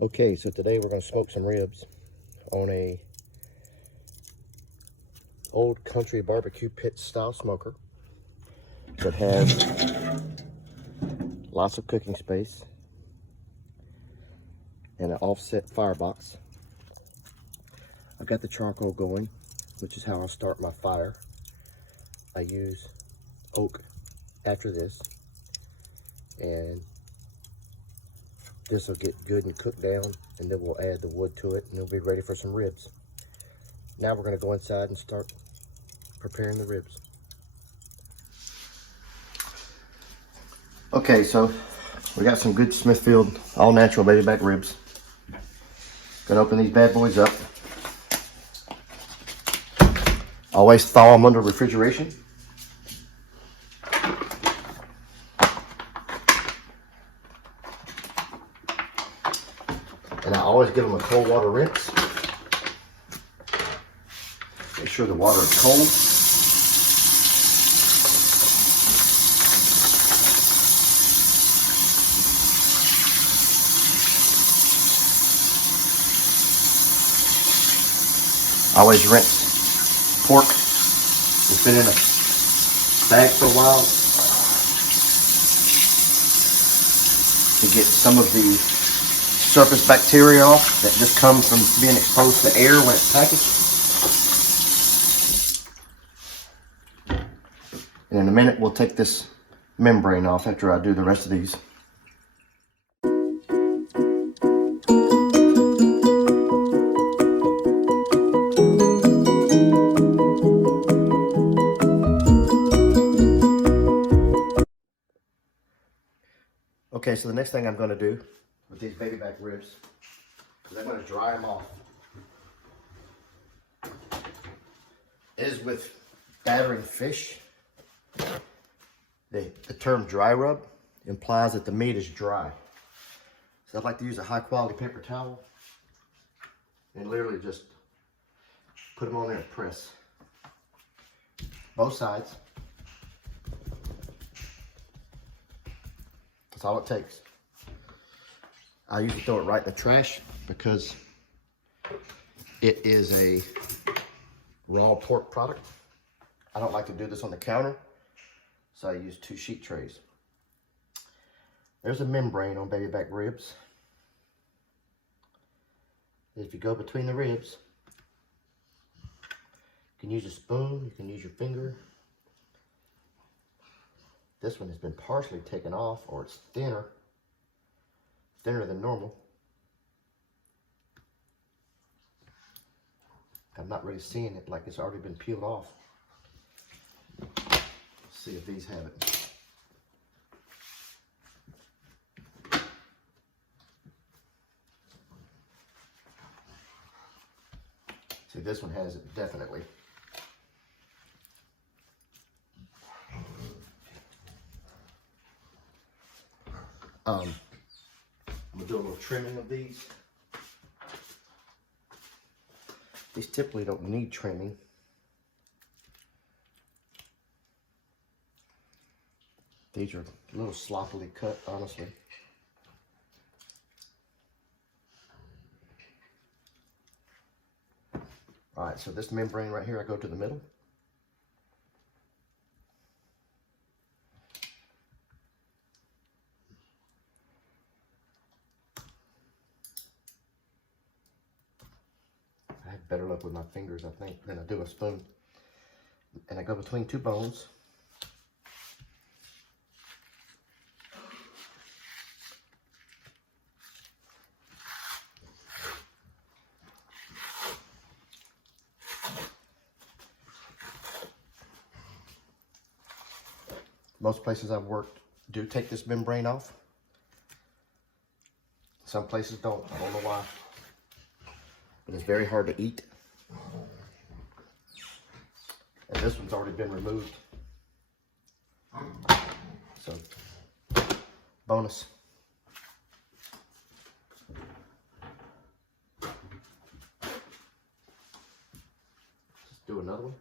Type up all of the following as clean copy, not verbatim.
Okay, so today we're going to smoke some ribs on a old country barbecue pit style smoker that has lots of cooking space and an offset firebox. I've got the charcoal going, which is how I'll start my fire. I use oak after this, and this will get good and cooked down, and then we'll add the wood to it, and it'll be ready for some ribs. Now we're going to go inside and start preparing the ribs. Okay, so we got some good Smithfield all natural baby back ribs. Gonna open these bad boys up. Always thaw them under refrigeration. And I always give them a cold water rinse. Make sure the water is cold. Always rinse pork. It's been in a bag for a while to get some of the surface bacteria off that just come from being exposed to air when it's packaged. And in a minute, we'll take this membrane off after I do the rest of these. Okay, so the next thing I'm going to do with these baby back ribs is I'm going to dry them off. As with battering fish, the term dry rub implies that the meat is dry. So I'd like to use a high quality paper towel and literally just put them on there and press. Both sides. That's all it takes. I usually throw it right in the trash because it is a raw pork product. I don't like to do this on the counter, so I use 2 sheet trays. There's a membrane on baby back ribs. If you go between the ribs, you can use a spoon, you can use your finger. This one has been partially taken off, or it's thinner than normal. I'm not really seeing it, like it's already been peeled off. Let's see if these have it. See, this one has it, definitely. I'm gonna do a little trimming of these. These typically don't need trimming. These are a little sloppily cut, honestly. All right, so this membrane right here, I go to the middle. I had better luck with my fingers, I think, than I do a spoon. And I go between 2 bones. Most places I've worked do take this membrane off. Some places don't. I don't know why. But it's very hard to eat. And this one's already been removed. So, bonus. Let's do another one.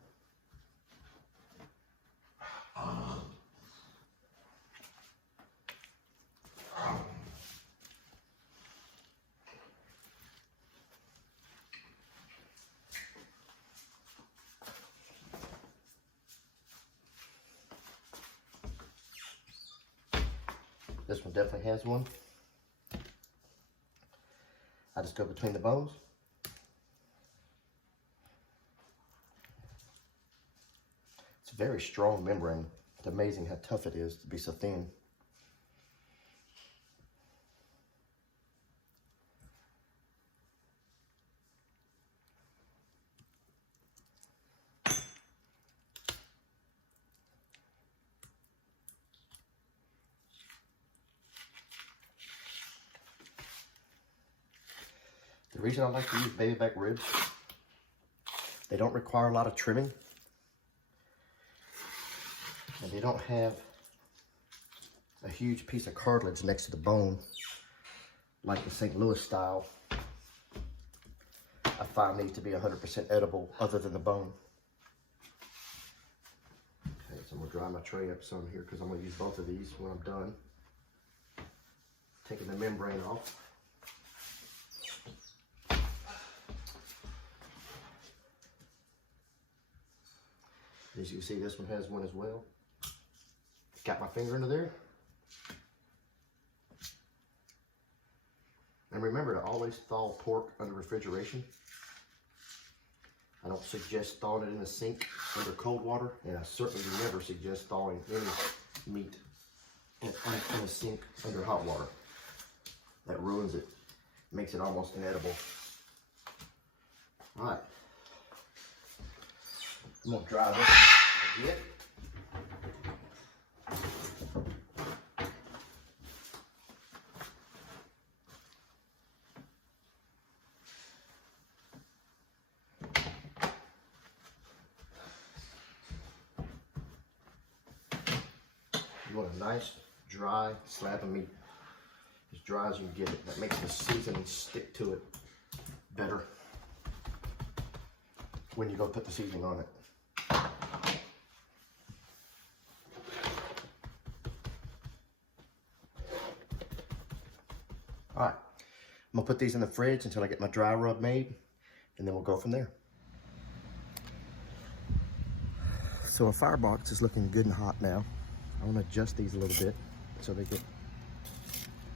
This one definitely has one. I just go between the bones. It's a very strong membrane. It's amazing how tough it is to be so thin. The reason I like to use Babyback ribs, they don't require a lot of trimming, and they don't have a huge piece of cartilage next to the bone like the St. Louis style. I find these to be 100% edible other than the bone. Okay, so I'm gonna dry my tray up some here because I'm gonna use both of these when I'm done. Taking the membrane off. As you can see, this one has one as well. Got my finger into there. And remember to always thaw pork under refrigeration. I don't suggest thawing it in the sink under cold water, and I certainly never suggest thawing any meat in a sink under hot water. That ruins it, makes it almost inedible. All right. I'm gonna dry this a bit. You want a nice dry slab of meat, as dry as you can get it. That makes the seasoning stick to it better when you go put the seasoning on it. All right, I'm gonna put these in the fridge until I get my dry rub made, and then we'll go from there. So our firebox is looking good and hot now. I wanna adjust these a little bit so they get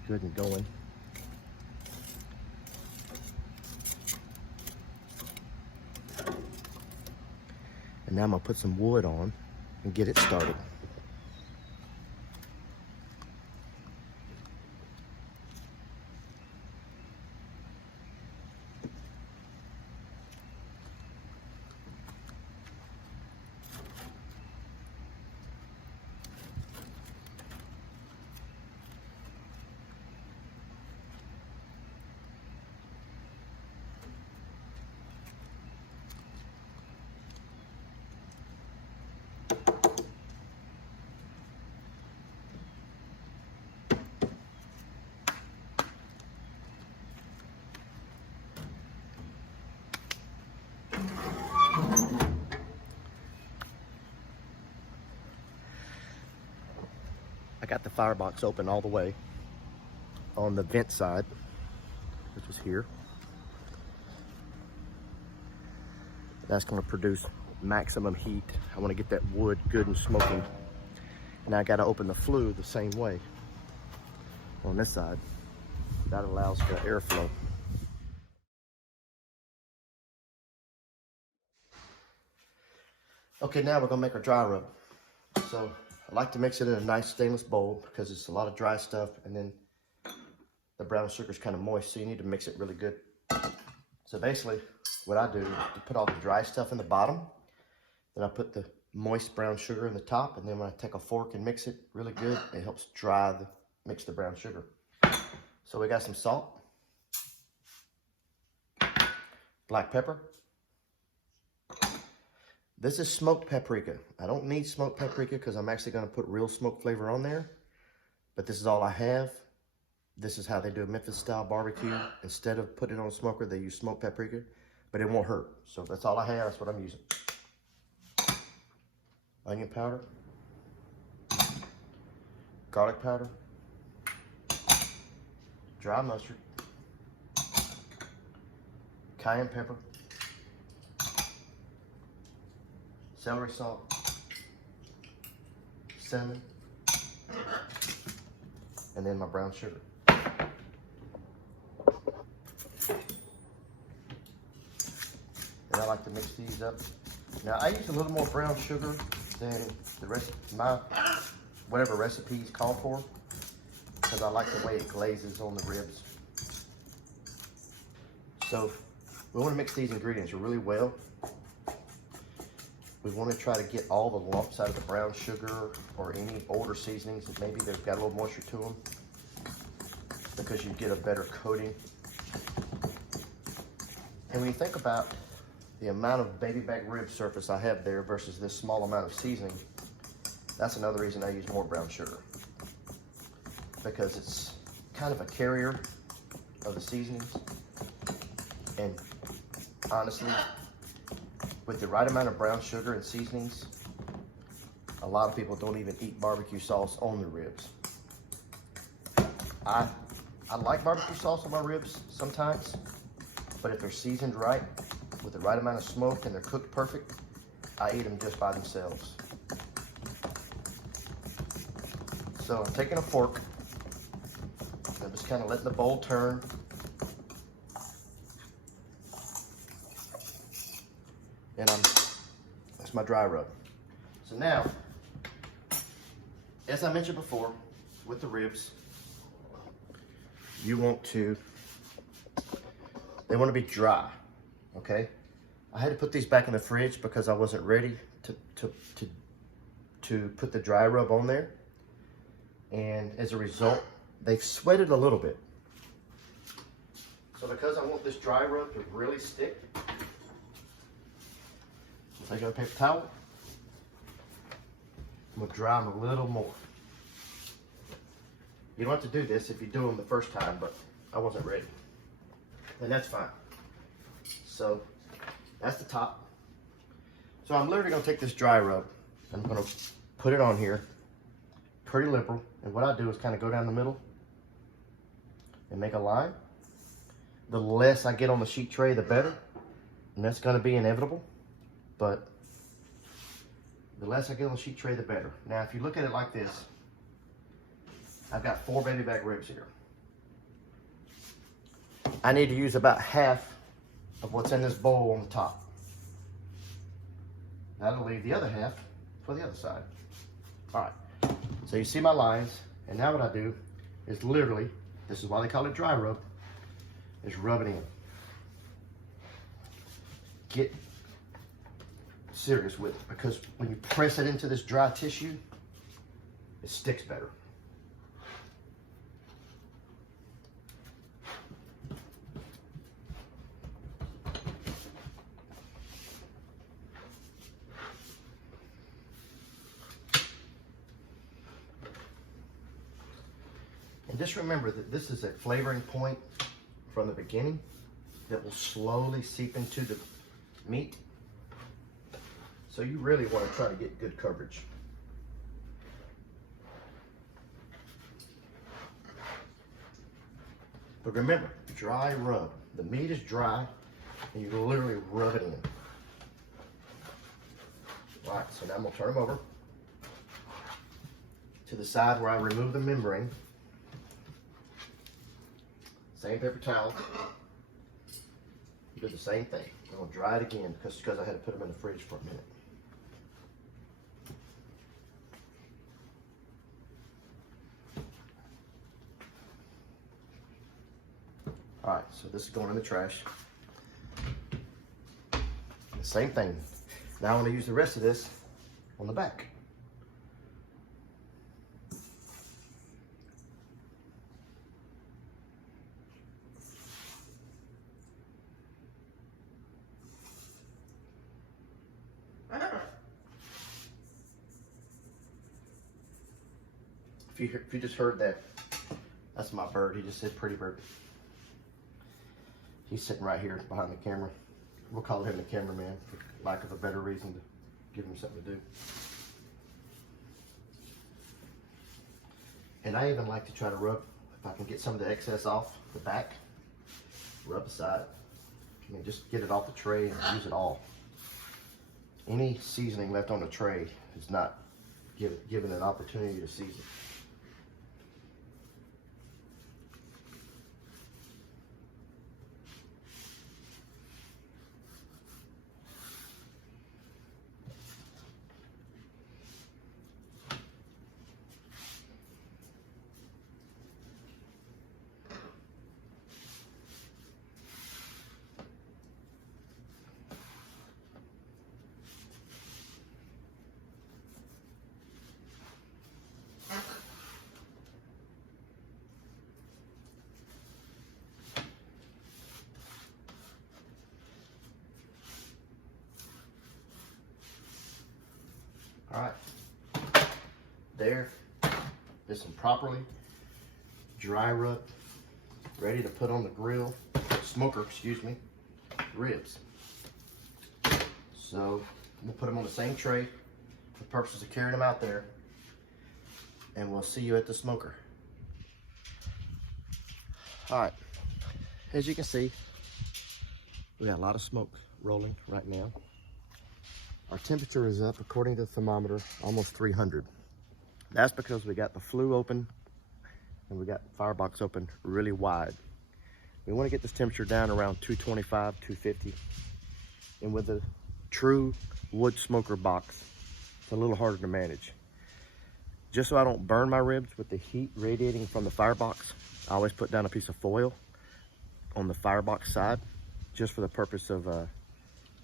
good and going. And now I'm gonna put some wood on and get it started. I got the firebox open all the way on the vent side, which is here. That's going to produce maximum heat. I want to get that wood good and smoking. And I got to open the flue the same way on this side. That allows for airflow. Okay, now we're going to make our dry rub. So I like to mix it in a nice stainless bowl because it's a lot of dry stuff, and then the brown sugar is kind of moist, so you need to mix it really good. So basically what I do is to put all the dry stuff in the bottom, then I put the moist brown sugar in the top, and then when I take a fork and mix it really good, it helps mix the brown sugar. So we got some salt, black pepper. This is smoked paprika. I don't need smoked paprika because I'm actually going to put real smoked flavor on there. But this is all I have. This is how they do a Memphis style barbecue. Instead of putting it on a smoker, they use smoked paprika. But it won't hurt. So that's all I have. That's what I'm using. Onion powder. Garlic powder. Dry mustard. Cayenne pepper. Celery salt, cinnamon, and then my brown sugar. And I like to mix these up. Now I use a little more brown sugar than the rest of my, whatever recipes call for, because I like the way it glazes on the ribs. So we want to mix these ingredients really well. We want to try to get all the lumps out of the brown sugar or any older seasonings that maybe they've got a little moisture to them, because you get a better coating. And when you think about the amount of Babyback rib surface I have there versus this small amount of seasoning, that's another reason I use more brown sugar, because it's kind of a carrier of the seasonings. And honestly, with the right amount of brown sugar and seasonings, a lot of people don't even eat barbecue sauce on their ribs. I like barbecue sauce on my ribs sometimes, but if they're seasoned right, with the right amount of smoke and they're cooked perfect, I eat them just by themselves. So I'm taking a fork, and I'm just kind of letting the bowl turn. And that's my dry rub. So now, as I mentioned before, with the ribs, they want to be dry, okay? I had to put these back in the fridge because I wasn't ready to put the dry rub on there. And as a result, they've sweated a little bit. So because I want this dry rub to really stick, take a paper towel. I'm gonna dry them a little more. You don't have to do this if you do them the first time, but I wasn't ready. And that's fine. So that's the top. So I'm literally gonna take this dry rub, I'm gonna put it on here, pretty liberal. And what I do is kind of go down the middle and make a line. The less I get on the sheet tray, the better. And that's gonna be inevitable. But the less I get on the sheet tray, the better. Now, if you look at it like this, I've got 4 Babyback ribs here. I need to use about half of what's in this bowl on the top. That'll leave the other half for the other side. All right, so you see my lines, and now what I do is literally, this is why they call it dry rub, is rub it in. Get serious with it, because when you press it into this dry tissue, it sticks better. And just remember that this is a flavoring point from the beginning that will slowly seep into the meat. So you really want to try to get good coverage. But remember, dry rub. The meat is dry, and you literally rub it in. All right, so now I'm gonna turn them over to the side where I remove the membrane. Same paper towel. Do the same thing. I'm gonna dry it again because I had to put them in the fridge for a minute. All right, so this is going in the trash. The same thing. Now I'm gonna use the rest of this on the back. If you just heard that, that's my bird. He just said pretty bird. He's sitting right here behind the camera. We'll call him the cameraman for lack of a better reason to give him something to do. And I even like to try to rub, if I can get some of the excess off the back, rub the side. I mean, just get it off the tray and use it all. Any seasoning left on the tray is not given an opportunity to season. All right, there is some properly dry rubbed, ready to put on the grill, smoker, excuse me, ribs. So we'll put them on the same tray for the purposes of carrying them out there, and we'll see you at the smoker. All right, as you can see, we got a lot of smoke rolling right now. Our temperature is up, according to the thermometer, almost 300. That's because we got the flue open and we got firebox open really wide. We want to get this temperature down around 225, 250. And with a true wood smoker box, it's a little harder to manage. Just so I don't burn my ribs with the heat radiating from the firebox, I always put down a piece of foil on the firebox side, just for the purpose of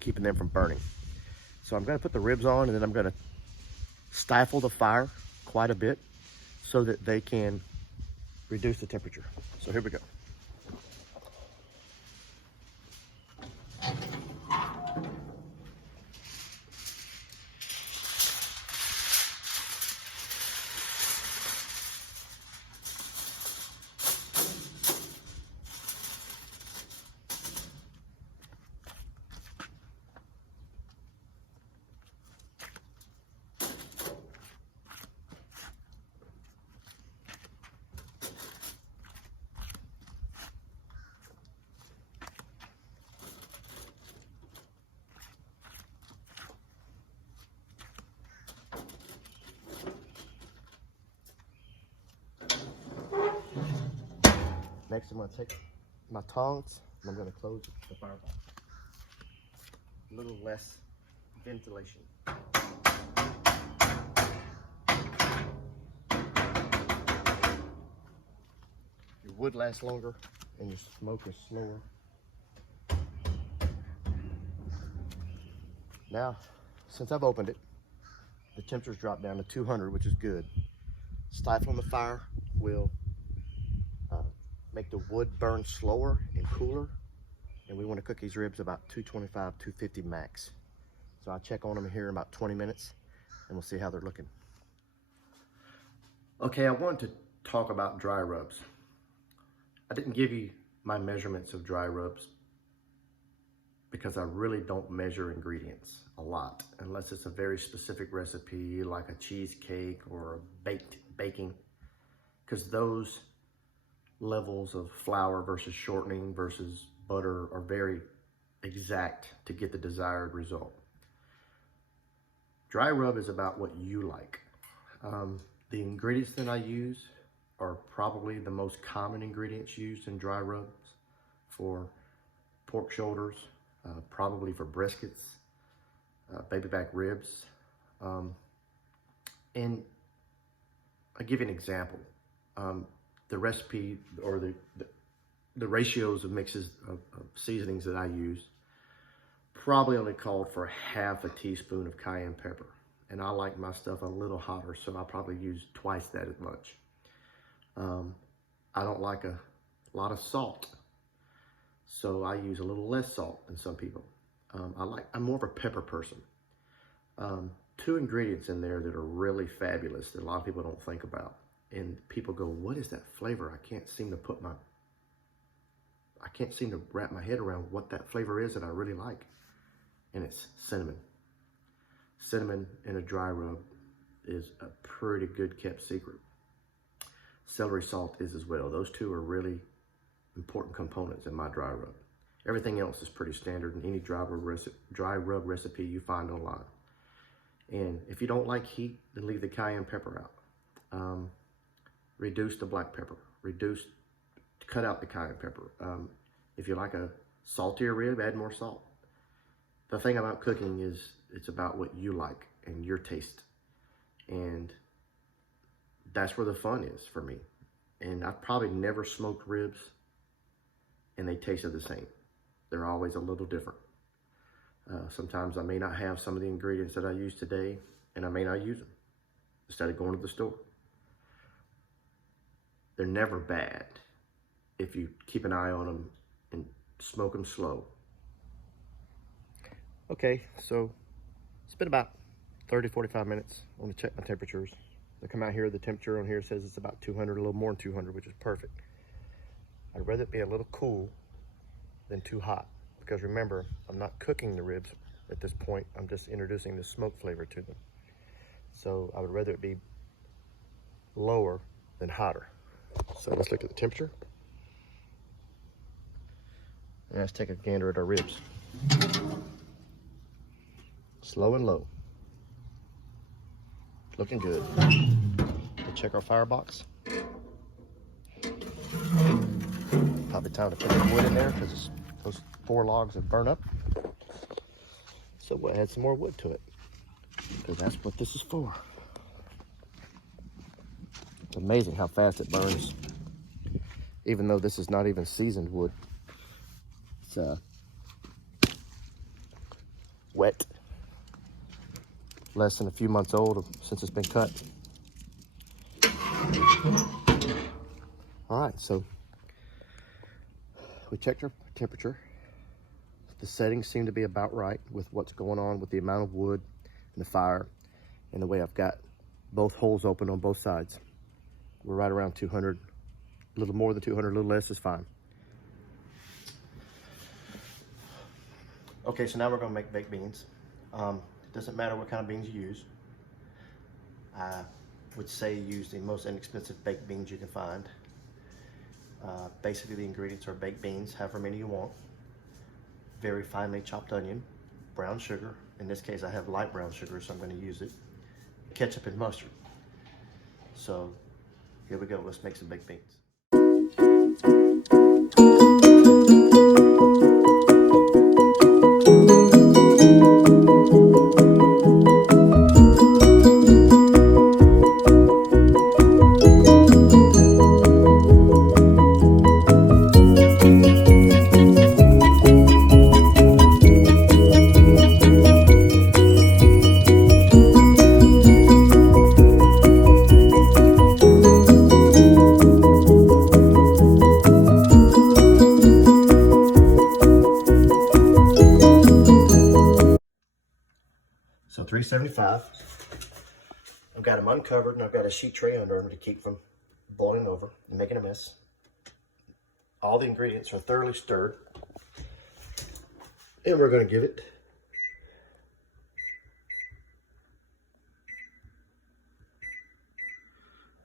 keeping them from burning. So I'm gonna put the ribs on, and then I'm gonna stifle the fire quite a bit so that they can reduce the temperature. So here we go. Next, I'm going to take my tongs and I'm going to close the firebox. A little less ventilation. Your wood lasts longer and your smoke is slower. Now, since I've opened it, the temperature's dropped down to 200, which is good. Stifling the fire will make the wood burn slower and cooler, and we want to cook these ribs about 225, 250 max. So I'll check on them here in about 20 minutes and we'll see how they're looking. Okay, I wanted to talk about dry rubs. I didn't give you my measurements of dry rubs because I really don't measure ingredients a lot unless it's a very specific recipe like a cheesecake or baking, because those levels of flour versus shortening versus butter are very exact to get the desired result. Dry rub is about what you like. The ingredients that I use are probably the most common ingredients used in dry rubs for pork shoulders, probably for briskets, babyback ribs. And I'll give you an example. The recipe or the ratios of mixes of seasonings that I use probably only called for half a teaspoon of cayenne pepper. And I like my stuff a little hotter, so I'll probably use twice that as much. I don't like a lot of salt, so I use a little less salt than some people. I'm more of a pepper person. Two ingredients in there that are really fabulous that a lot of people don't think about. And people go, what is that flavor? I can't seem to wrap my head around what that flavor is that I really like. And it's cinnamon. Cinnamon in a dry rub is a pretty good kept secret. Celery salt is as well. Those two are really important components in my dry rub. Everything else is pretty standard in any dry rub recipe you find online. And if you don't like heat, then leave the cayenne pepper out. Reduce the black pepper. Cut out the cayenne pepper. If you like a saltier rib, add more salt. The thing about cooking is it's about what you like and your taste. And that's where the fun is for me. And I've probably never smoked ribs and they tasted the same. They're always a little different. Sometimes I may not have some of the ingredients that I use today, and I may not use them instead of going to the store. They're never bad if you keep an eye on them and smoke them slow. Okay, so it's been about 30, 45 minutes. I want to check my temperatures. They come out here, the temperature on here says it's about 200, a little more than 200, which is perfect. I'd rather it be a little cool than too hot, because remember, I'm not cooking the ribs at this point. I'm just introducing the smoke flavor to them. So I would rather it be lower than hotter. So let's look at the temperature. And let's take a gander at our ribs. Slow and low. Looking good. We'll check our firebox. Probably time to put the wood in there because those 4 logs have burned up. So we'll add some more wood to it, because that's what this is for. It's amazing how fast it burns, even though this is not even seasoned wood. It's wet. Less than a few months old since it's been cut. All right, so we checked our temperature. The settings seem to be about right with what's going on with the amount of wood and the fire and the way I've got both holes open on both sides. We're right around 200, a little more than 200, a little less is fine. Okay, so now we're gonna make baked beans. It doesn't matter what kind of beans you use. I would say use the most inexpensive baked beans you can find. Basically the ingredients are baked beans, however many you want, very finely chopped onion, brown sugar. In this case I have light brown sugar, so I'm going to use it, ketchup and mustard. So here we go, let's make some baked beans. So 375. I've got them uncovered and I've got a sheet tray under them to keep from boiling over and making a mess. All the ingredients are thoroughly stirred. And we're going to give it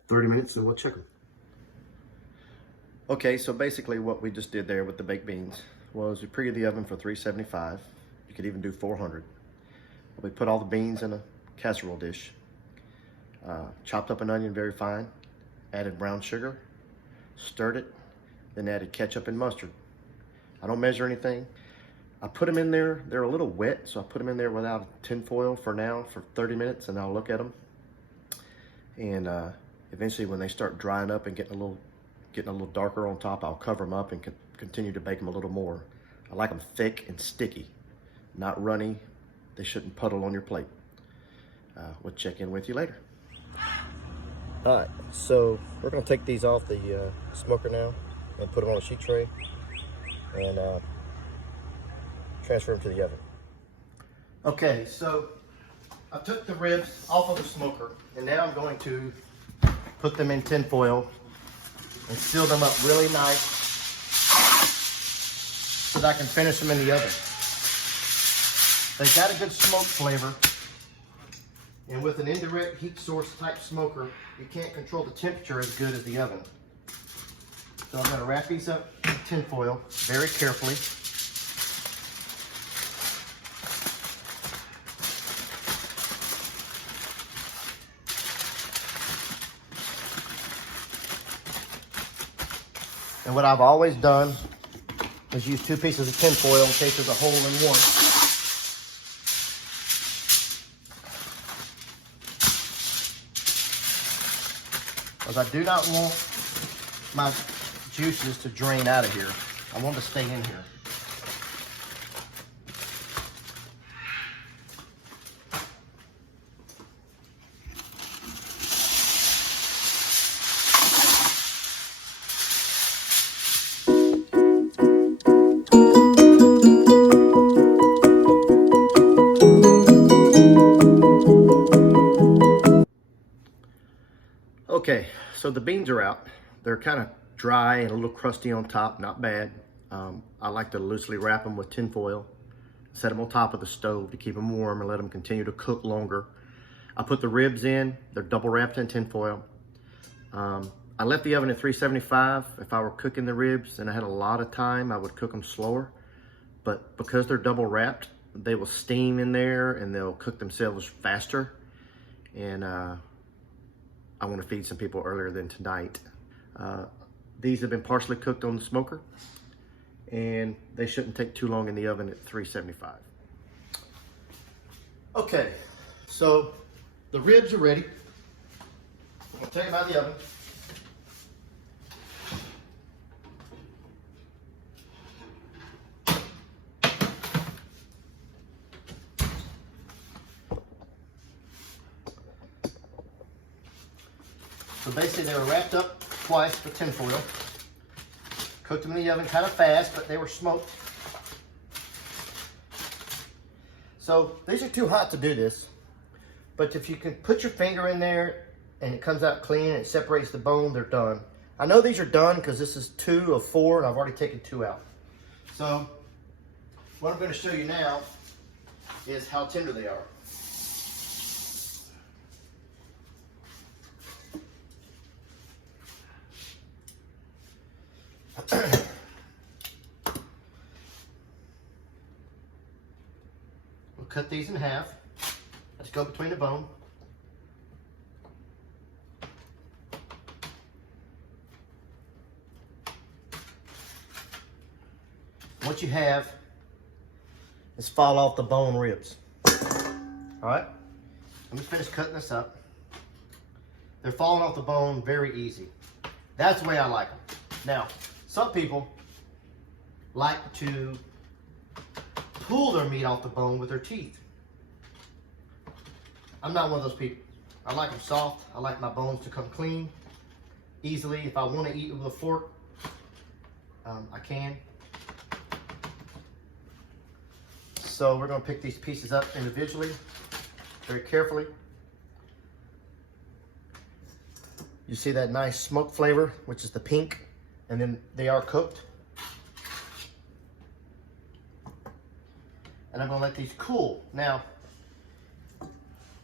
30 minutes and we'll check them. Okay, so basically what we just did there with the baked beans was we preheated the oven for 375. You could even do 400. We put all the beans in a casserole dish, chopped up an onion very fine, added brown sugar, stirred it, then added ketchup and mustard. I don't measure anything. I put them in there, they're a little wet, so I put them in there without tin foil for now for 30 minutes and I'll look at them. And eventually when they start drying up and getting a little darker on top, I'll cover them up and continue to bake them a little more. I like them thick and sticky, not runny. They shouldn't puddle on your plate. We'll check in with you later. All right, so we're gonna take these off the smoker now and put them on a sheet tray and transfer them to the oven. Okay, so I took the ribs off of the smoker and now I'm going to put them in tin foil and seal them up really nice so that I can finish them in the oven. They've got a good smoke flavor, and with an indirect heat source type smoker, you can't control the temperature as good as the oven. So I'm going to wrap these up in tin foil very carefully. And what I've always done is use 2 pieces of tin foil in case there's a hole in one. Because I do not want my juices to drain out of here. I want them to stay in here. Okay, so the beans are out. They're kind of dry and a little crusty on top, not bad. I like to loosely wrap them with tin foil, set them on top of the stove to keep them warm and let them continue to cook longer. I put the ribs in, they're double wrapped in tin foil. I left the oven at 375. If I were cooking the ribs and I had a lot of time, I would cook them slower. But because they're double wrapped, they will steam in there and they'll cook themselves faster. And I want to feed some people earlier than tonight. These have been partially cooked on the smoker, and they shouldn't take too long in the oven at 375. Okay, so the ribs are ready. I'm gonna take them out of the oven. So basically they were wrapped up twice with tin foil. Cooked them in the oven kind of fast, but they were smoked. So these are too hot to do this, but if you can put your finger in there and it comes out clean and it separates the bone, they're done. I know these are done because this is 2 of 4 and I've already taken 2 out. So what I'm going to show you now is how tender they are. We'll cut these in half. Let's go between the bone. What you have is fall off the bone ribs. All right, let me finish cutting this up. They're falling off the bone very easy. That's the way I like them. Now, some people like to pull their meat off the bone with their teeth. I'm not one of those people. I like them soft. I like my bones to come clean easily. If I want to eat with a fork, I can. So we're going to pick these pieces up individually, very carefully. You see that nice smoke flavor, which is the pink, and then they are cooked. And I'm going to let these cool. Now,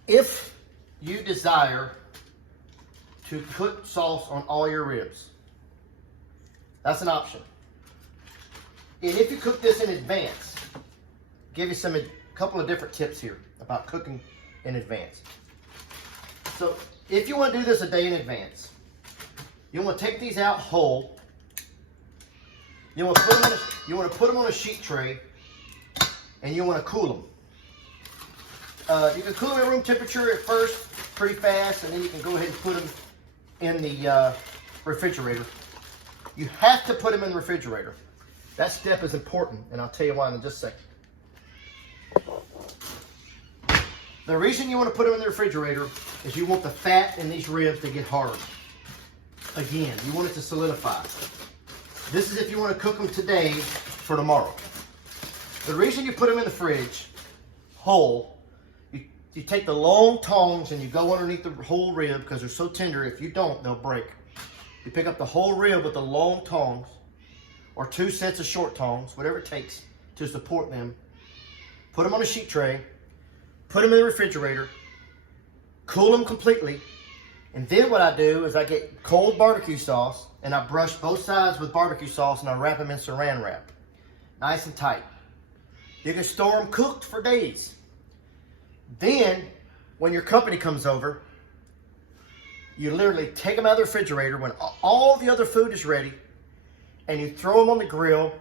if you desire to put sauce on all your ribs, that's an option. And if you cook this in advance, I'll give you a couple of different tips here about cooking in advance. So if you want to do this a day in advance, you want to take these out whole. You want to put them on a sheet tray, and you want to cool them. You can cool them at room temperature at first, pretty fast, and then you can go ahead and put them in the refrigerator. You have to put them in the refrigerator. That step is important, and I'll tell you why in just a second. The reason you want to put them in the refrigerator is you want the fat in these ribs to get hard. Again, you want it to solidify. This is if you want to cook them today for tomorrow. The reason you put them in the fridge whole, you take the long tongs and you go underneath the whole rib because they're so tender. If you don't, they'll break. You pick up the whole rib with the long tongs or 2 sets of short tongs, whatever it takes to support them. Put them on a sheet tray, put them in the refrigerator, cool them completely, and then what I do is I get cold barbecue sauce and I brush both sides with barbecue sauce and I wrap them in saran wrap, nice and tight. You can store them cooked for days. Then, when your company comes over, you literally take them out of the refrigerator when all the other food is ready, and you throw them on the grill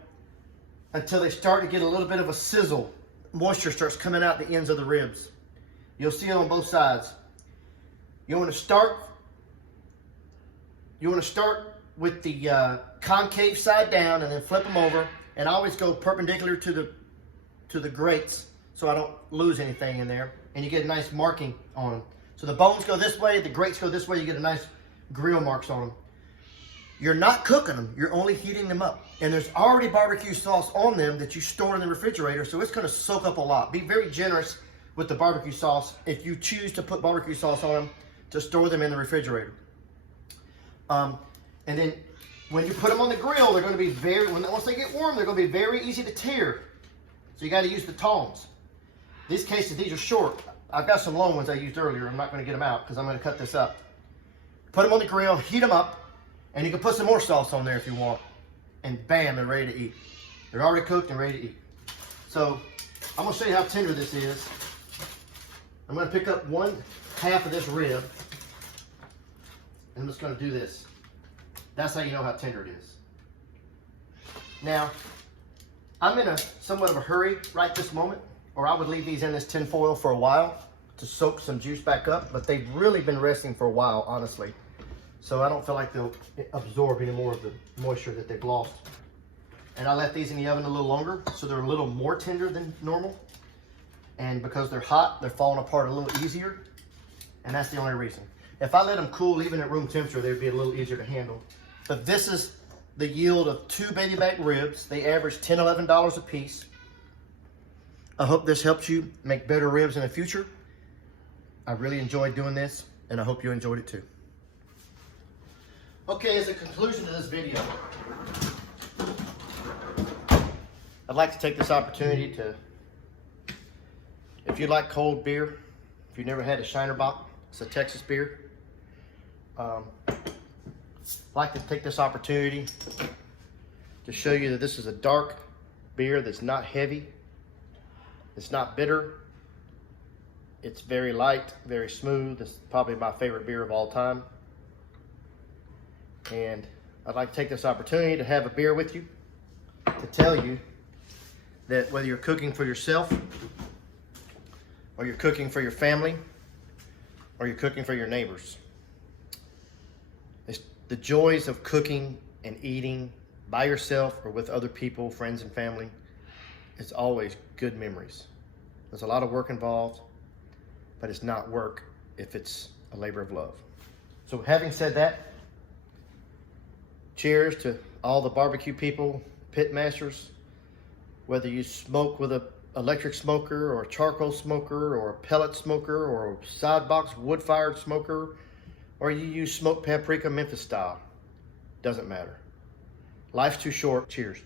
until they start to get a little bit of a sizzle. Moisture starts coming out the ends of the ribs. You'll see it on both sides. You want to start with the concave side down and then flip them over, and I always go perpendicular to the grates so I don't lose anything in there, and you get a nice marking on them. So the bones go this way, the grates go this way, you get a nice grill marks on them. You're not cooking them, you're only heating them up. And there's already barbecue sauce on them that you store in the refrigerator, so it's gonna soak up a lot. Be very generous with the barbecue sauce if you choose to put barbecue sauce on them to store them in the refrigerator. And then when you put them on the grill, they're going to be once they get warm, they're going to be very easy to tear. So you got to use the tongs. In these cases, these are short. I've got some long ones I used earlier. I'm not going to get them out because I'm going to cut this up. Put them on the grill, heat them up, and you can put some more sauce on there if you want. And bam, they're ready to eat. They're already cooked and ready to eat. So I'm going to show you how tender this is. I'm going to pick up 1/2 of this rib. And I'm just going to do this. That's how you know how tender it is. Now, I'm in somewhat of a hurry right this moment, or I would leave these in this tin foil for a while to soak some juice back up, but they've really been resting for a while, honestly. So I don't feel like they'll absorb any more of the moisture that they've lost. And I left these in the oven a little longer, so they're a little more tender than normal. And because they're hot, they're falling apart a little easier. And that's the only reason. If I let them cool, even at room temperature, they'd be a little easier to handle. But this is the yield of 2 Babyback ribs. They average $10, $11 a piece. I hope this helps you make better ribs in the future. I really enjoyed doing this, and I hope you enjoyed it too. Okay, as a conclusion to this video, I'd like to take this opportunity to, if you like cold beer, if you've never had a Shinerbach, it's a Texas beer. I'd like to take this opportunity to show you that this is a dark beer that's not heavy. It's not bitter. It's very light, very smooth. It's probably my favorite beer of all time. And I'd like to take this opportunity to have a beer with you, to tell you that whether you're cooking for yourself, or you're cooking for your family, or you're cooking for your neighbors, the joys of cooking and eating by yourself or with other people, friends and family, is always good memories. There's a lot of work involved, but it's not work if it's a labor of love. So having said that, cheers to all the barbecue people, pit masters, whether you smoke with an electric smoker or a charcoal smoker or a pellet smoker or a side box wood-fired smoker, or you use smoked paprika Memphis style. Doesn't matter. Life's too short. Cheers.